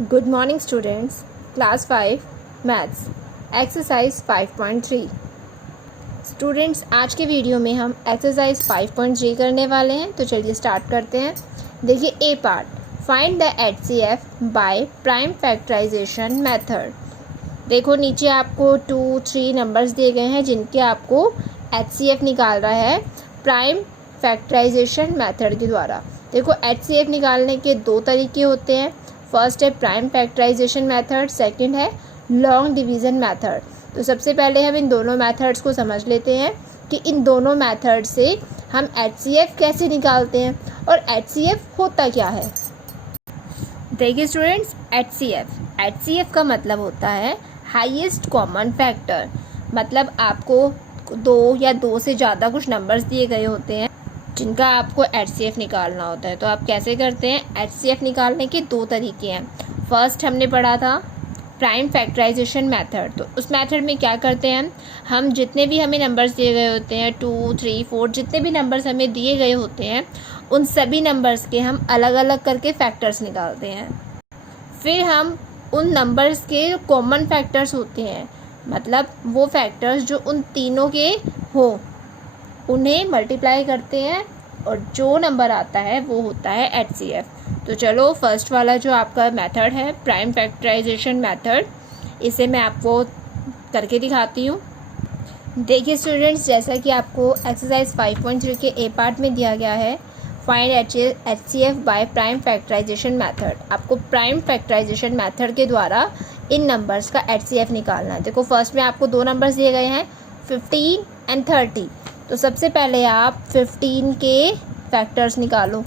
Good morning students, class 5 maths exercise 5.3। Students, आज के video में हम एक्सरसाइज 5.3 करने वाले हैं। तो चलिए स्टार्ट करते हैं। देखिए a part, find the HCF by prime factorization method. देखो नीचे आपको 2, 3 नंबर्स दिए गए हैं जिनके आपको HCF निकालना है प्राइम फैक्टराइजेशन मेथड के द्वारा। देखो HCF निकालने के दो तरीके होते हैं। फर्स्ट है प्राइम फैक्टराइजेशन मेथड, सेकंड है लॉन्ग डिवीज़न मेथड। तो सबसे पहले हम इन दोनों मेथड्स को समझ लेते हैं कि इन दोनों मेथड से हम HCF कैसे निकालते हैं और HCF होता क्या है। देखिए स्टूडेंट्स, HCF का मतलब होता है हाईएस्ट कॉमन फैक्टर। मतलब आपको दो या दो से ज़्यादा कुछ नंबर्स दिए गए होते हैं जिनका आपको HCF निकालना होता है। तो आप कैसे करते हैं? HCF निकालने के दो तरीके हैं। फर्स्ट हमने पढ़ा था प्राइम फैक्टराइजेशन मेथड। तो उस मेथड में क्या करते हैं हम जितने भी हमें नंबर्स दिए गए होते हैं 2, 3, 4 जितने भी नंबर्स हमें दिए गए होते हैं उन सभी नंबर्स के हम अलग अलग करके फैक्टर्स निकालते हैं। फिर हम उन नंबर्स के कॉमन फैक्टर्स होते हैं, मतलब वो फैक्टर्स जो उन तीनों के हो उन्हें मल्टीप्लाई करते हैं और जो नंबर आता है वो होता है HCF। तो चलो फर्स्ट वाला जो आपका मेथड है प्राइम फैक्टराइजेशन मेथड, इसे मैं आपको करके दिखाती हूँ। देखिए स्टूडेंट्स, जैसा कि आपको एक्सरसाइज 5.3 के ए पार्ट में दिया गया है, find HCF by prime factorization method. आपको प्राइम फैक्टराइजेशन मेथड के द्वारा इन नंबर्स का HCF निकालना है। देखो फर्स्ट में आपको दो नंबर्स दिए गए हैं 15 एंड 30। तो सबसे पहले आप 15 के फैक्टर्स निकालो।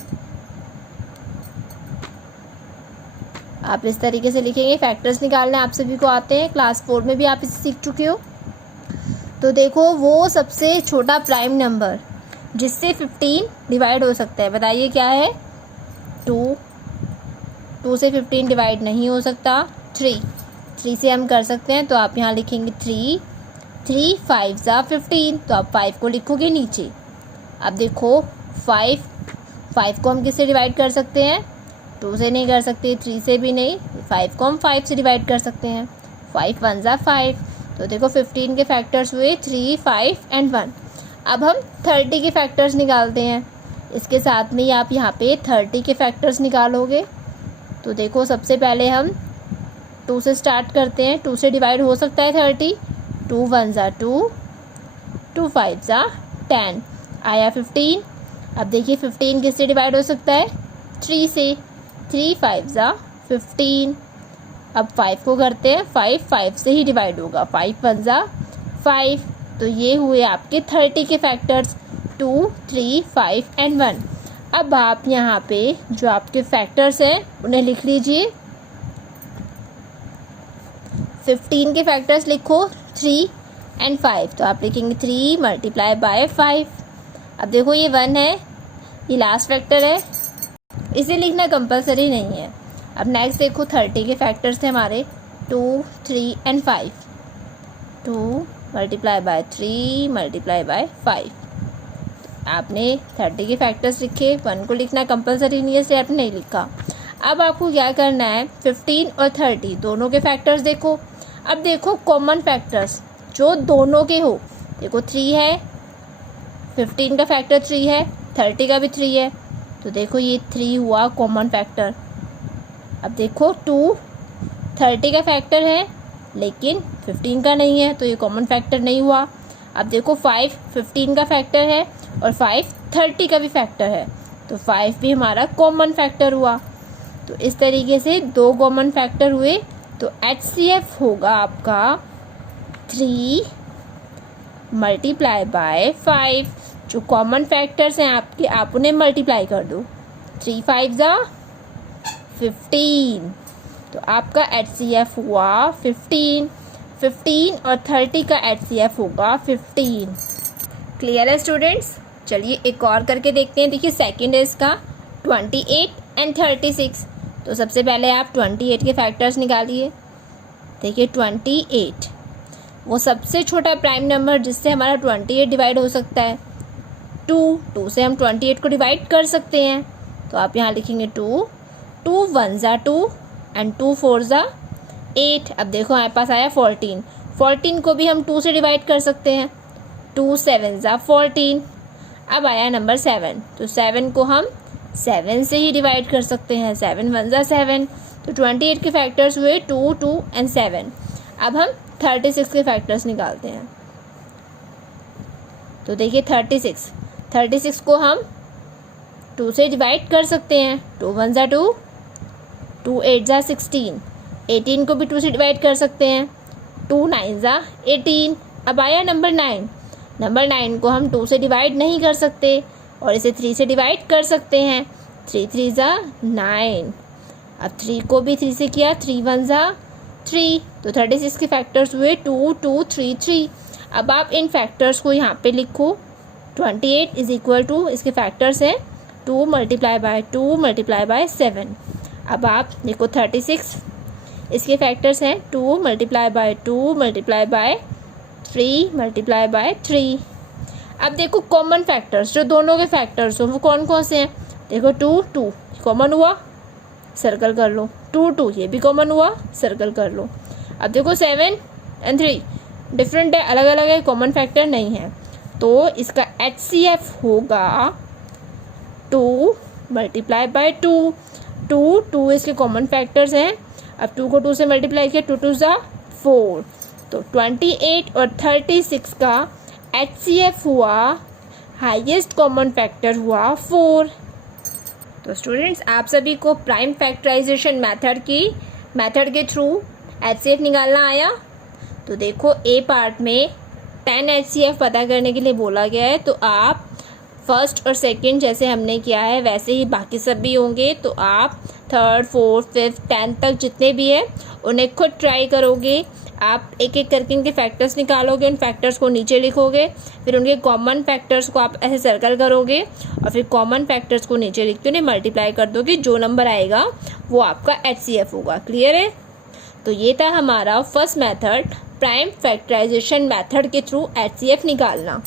आप इस तरीके से लिखेंगे, फैक्टर्स निकालने आप सभी को आते हैं, क्लास 4 में भी आप इसे सीख चुके हो। तो देखो वो सबसे छोटा प्राइम नंबर जिससे 15 डिवाइड हो सकता है, बताइए क्या है? 2 से 15 डिवाइड नहीं हो सकता। 3 से हम कर सकते हैं, तो आप यहाँ लिखेंगे 3 5 ज़ा 15। तो आप 5 को लिखोगे नीचे। अब देखो 5 को हम किससे डिवाइड कर सकते हैं? 2 से नहीं कर सकते, 3 से भी नहीं। 5 को हम 5 से डिवाइड कर सकते हैं। 5 1 ज़ा 5। तो देखो 15 के फैक्टर्स हुए 3, 5 एंड 1। अब हम 30 के फैक्टर्स निकालते हैं। इसके साथ में ही आप यहाँ पे 30 के फैक्टर्स निकालोगे। तो देखो सबसे पहले हम 2 से स्टार्ट करते हैं। 2 से डिवाइड हो सकता है 30। 2 1 ज़ा 2, 2 5 ज़ा 10, आया 15। अब देखिए 15 किससे डिवाइड हो सकता है? 3 से। 3 5 ज़ा 15। अब 5 को करते हैं, 5 से ही डिवाइड होगा। 5 1 ज़ा 5। तो ये हुए आपके 30 के फैक्टर्स 2, 3, 5 एंड 1। अब आप यहाँ पे जो आपके फैक्टर्स हैं उन्हें लिख लीजिए। 15 के फैक्टर्स लिखो 3 एंड 5। तो आप लिखेंगे 3 मल्टीप्लाई बाय 5। अब देखो ये 1 है, ये लास्ट फैक्टर है, इसे लिखना कंपलसरी नहीं है। अब नेक्स्ट देखो 30 के फैक्टर्स थे हमारे 2, 3 and 5। 2 multiply by 3 multiply by 5। आपने 30 के फैक्टर्स लिखे, 1 को लिखना कंपलसरी नहीं है इसलिए आपने नहीं लिखा। अब आपको क्या करना है, 15 और 30 दोनों के फैक्टर्स देखो। अब देखो कॉमन फैक्टर्स जो दोनों के हो। देखो 3 है, 15 का फैक्टर 3 है, 30 का भी 3 है। तो देखो ये 3 हुआ कॉमन फैक्टर। अब देखो 2 30 का फैक्टर है लेकिन 15 का नहीं है, तो ये कॉमन फैक्टर नहीं हुआ। अब देखो 5 15 का फैक्टर है और 5 30 का भी फैक्टर है, तो 5 भी हमारा कॉमन फैक्टर हुआ। तो इस तरीके से दो कॉमन फैक्टर हुए। तो HCF होगा आपका 3 मल्टीप्लाई बाय 5। जो कॉमन फैक्टर्स हैं आपके, आप उन्हें मल्टीप्लाई कर दो। 3 5 ज़ा 15। तो आपका HCF हुआ 15। 15 और 30 का HCF होगा 15। क्लियर है स्टूडेंट्स? चलिए एक और करके देखते हैं। देखिए सेकंड है इसका 28 एंड 36। तो सबसे पहले आप 28 के फैक्टर्स निकालिए। देखिए 28 वो सबसे छोटा प्राइम नंबर जिससे हमारा 28 डिवाइड हो सकता है। 2 से हम 28 को डिवाइड कर सकते हैं। तो आप यहाँ लिखेंगे 2 1 ज़ा 2, एंड 2 4 ज़ा 8। अब देखो हमारे पास आया 14। 14 को भी हम 2 से डिवाइड कर सकते हैं, 2 7 ज़ा 14। अब आया नंबर 7, तो 7 को हम 7 से ही डिवाइड कर सकते हैं, 7 1 ज़ा 7। तो 28 के फैक्टर्स हुए 2 2 एंड 7। अब हम 36 के फैक्टर्स निकालते हैं। तो देखिए 36 को हम 2 से डिवाइड कर सकते हैं, 2 1 ज़ा 2, 2 8 ज़ा 16। 18 को भी 2 से डिवाइड कर सकते हैं, 2 9 ज़ा 18। अब आया नंबर 9। नंबर 9 को हम 2 से डिवाइड नहीं कर सकते और इसे 3 से डिवाइड कर सकते हैं, 3 3 ज़ा 9। अब 3 को भी 3 से किया, 3 1 ज़ा 3। तो 36 के फैक्टर्स हुए 2 2 3 3। अब आप इन फैक्टर्स को यहाँ पे लिखो, 28 इज इक्वल टू, इसके फैक्टर्स हैं 2 मल्टीप्लाई बाय 2 मल्टीप्लाई बाय 7। अब आप लिखो 36, इसके फैक्टर्स हैं 2 multiply by 2 multiply by 3 multiply by 3। अब देखो कॉमन फैक्टर्स, जो दोनों के फैक्टर्स हो वो कौन कौन से हैं। देखो 2 2 कॉमन हुआ, सर्कल कर लो, 2 2 ये भी कॉमन हुआ, सर्कल कर लो। अब देखो 7 एंड 3 डिफरेंट है, अलग अलग है, कॉमन फैक्टर नहीं है, तो इसका HCF होगा 2 मल्टीप्लाई बाय 2। 2 इसके कॉमन फैक्टर्स हैं। अब 2 को 2 से मल्टीप्लाई किया, 2 2 ज़ा 4। तो 28 और 36 का HCF हुआ, हाईएस्ट कॉमन फैक्टर हुआ 4। तो स्टूडेंट्स आप सभी को प्राइम फैक्टराइजेशन मेथड के थ्रू HCF निकालना आया। तो देखो ए पार्ट में 10 HCF पता करने के लिए बोला गया है, तो आप फर्स्ट और सेकंड जैसे हमने किया है वैसे ही बाकी सब भी होंगे। तो आप थर्ड फोर्थ फिफ्थ 10 तक जितने भी है उन्हें खुद ट्राई करोगे। आप एक एक करके इनके फैक्टर्स निकालोगे, उन फैक्टर्स को नीचे लिखोगे, फिर उनके कॉमन फैक्टर्स को आप ऐसे सर्कल करोगे और फिर कॉमन फैक्टर्स को नीचे लिख के उन्हें मल्टीप्लाई कर दोगे। जो नंबर आएगा वो आपका HCF होगा। क्लियर है। तो ये था हमारा first method, prime factorization method के थ्रू HCF निकालना।